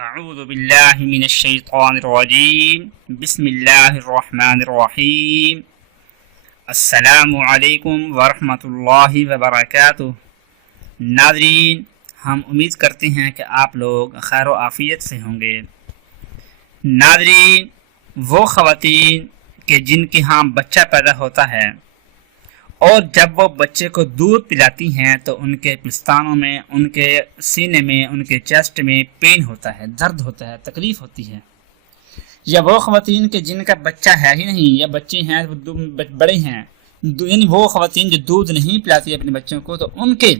اعوذ باللہ من الشیطان الرجیم بسم اللہ الرحمن الرحیم السلام علیکم ورحمۃ اللہ وبرکاتہ۔ ناظرین، ہم امید کرتے ہیں کہ آپ لوگ خیر و عافیت سے ہوں گے۔ ناظرین، وہ خواتین کہ جن کے ہاں بچہ پیدا ہوتا ہے اور جب وہ بچے کو دودھ پلاتی ہیں تو ان کے پستانوں میں، ان کے سینے میں، ان کے چیسٹ میں پین ہوتا ہے، درد ہوتا ہے، تکلیف ہوتی ہے۔ یا وہ خواتین کہ جن کا بچہ ہے ہی نہیں، یا بچے ہیں بڑے ہیں، یعنی وہ خواتین جو دودھ نہیں پلاتی اپنے بچوں کو، تو ان کے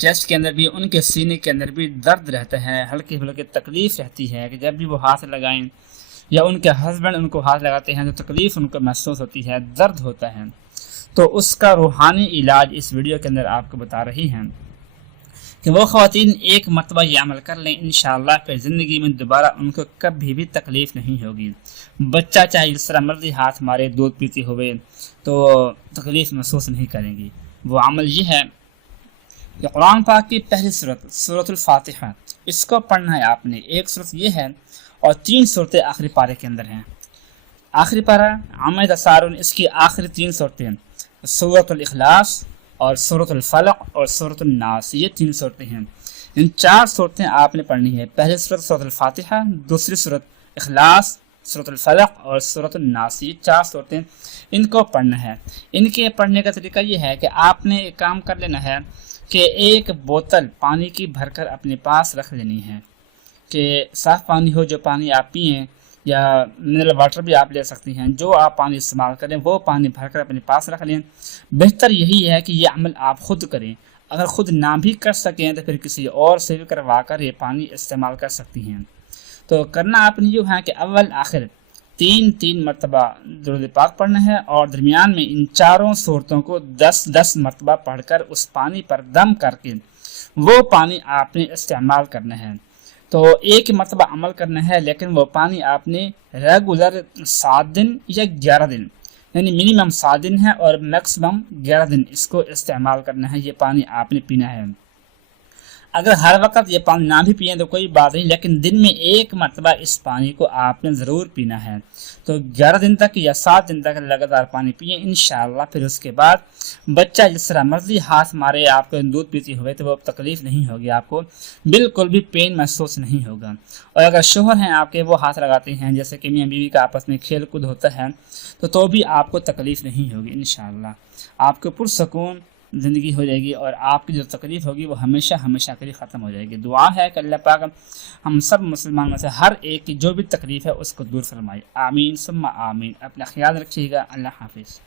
چیسٹ کے اندر بھی، ان کے سینے کے اندر بھی درد رہتا ہے، ہلکی ہلکی تکلیف رہتی ہے کہ جب بھی وہ ہاتھ لگائیں یا ان کے ہسبینڈ ان کو ہاتھ لگاتے ہیں تو تکلیف ان کو محسوس ہوتی ہے، درد ہوتا ہے۔ تو اس کا روحانی علاج اس ویڈیو کے اندر آپ کو بتا رہی ہیں کہ وہ خواتین ایک مرتبہ یہ عمل کر لیں، انشاءاللہ پھر زندگی میں دوبارہ ان کو کبھی بھی تکلیف نہیں ہوگی۔ بچہ چاہے جس طرح مرضی ہاتھ مارے، دودھ پیتے ہوئے، تو تکلیف محسوس نہیں کریں گی۔ وہ عمل یہ ہے کہ قرآن پاک کی پہلی سورۃ الفاتحہ، اس کو پڑھنا ہے آپ نے۔ ایک سورت یہ ہے اور 3 سورتیں آخری پارے کے اندر ہیں۔ آخری پارہ عامہ تسارن، اس کی آخری 3 سورتیں سورۃ الاخلاص اور سورۃ الفلق اور سورۃ الناس، یہ 3 صورتیں ہیں۔ ان 4 صورتیں آپ نے پڑھنی ہے۔ پہلی صورت سورۃ الفاتحہ، دوسری صورت اخلاص، سورۃ الفلق اور سورۃ الناس، یہ 4 صورتیں ان کو پڑھنا ہے۔ ان کے پڑھنے کا طریقہ یہ ہے کہ آپ نے ایک کام کر لینا ہے کہ ایک بوتل پانی کی بھر کر اپنے پاس رکھ لینی ہے، کہ صاف پانی ہو، جو پانی آپ پئیں، یا منرل واٹر بھی آپ لے سکتی ہیں، جو آپ پانی استعمال کریں وہ پانی بھر کر اپنے پاس رکھ لیں۔ بہتر یہی ہے کہ یہ عمل آپ خود کریں۔ اگر خود نہ بھی کر سکیں تو پھر کسی اور سے بھی کروا کر یہ پانی استعمال کر سکتی ہیں۔ تو کرنا آپ نے یہ ہے کہ اول آخر 3 مرتبہ درود پاک پڑھنا ہے، اور درمیان میں ان 4 صورتوں کو 10 مرتبہ پڑھ کر اس پانی پر دم کر کے وہ پانی آپ نے استعمال کرنا ہے۔ تو ایک مرتبہ عمل کرنا ہے، لیکن وہ پانی آپ نے ریگولر 7 دن یا 11 دن، یعنی منیمم 7 دن ہے اور میکسیمم 11 دن اس کو استعمال کرنا ہے۔ یہ پانی آپ نے پینا ہے۔ اگر ہر وقت یہ پانی نہ بھی پئیں تو کوئی بات نہیں، لیکن دن میں 1 مرتبہ اس پانی کو آپ نے ضرور پینا ہے۔ تو 11 دن تک یا 7 دن تک لگاتار پانی پئیں انشاءاللہ۔ پھر اس کے بعد بچہ جس طرح مرضی ہاتھ مارے آپ کو دودھ پیتے ہوئے تو وہ تکلیف نہیں ہوگی، آپ کو بالکل بھی پین محسوس نہیں ہوگا۔ اور اگر شوہر ہیں آپ کے، وہ ہاتھ لگاتے ہیں، جیسے کہ میاں بیوی کا آپس میں کھیل کود ہوتا ہے، تو بھی آپ کو تکلیف نہیں ہوگی انشاءاللہ۔ آپ کو پرسکون زندگی ہو جائے گی، اور آپ کی جو تکلیف ہوگی وہ ہمیشہ ہمیشہ کے لیے ختم ہو جائے گی۔ دعا ہے کہ اللہ پاک ہم سب مسلمان میں سے ہر ایک کی جو بھی تکلیف ہے اس کو دور فرمائے۔ آمین ثم آمین۔ اپنا خیال رکھیے گا۔ اللہ حافظ۔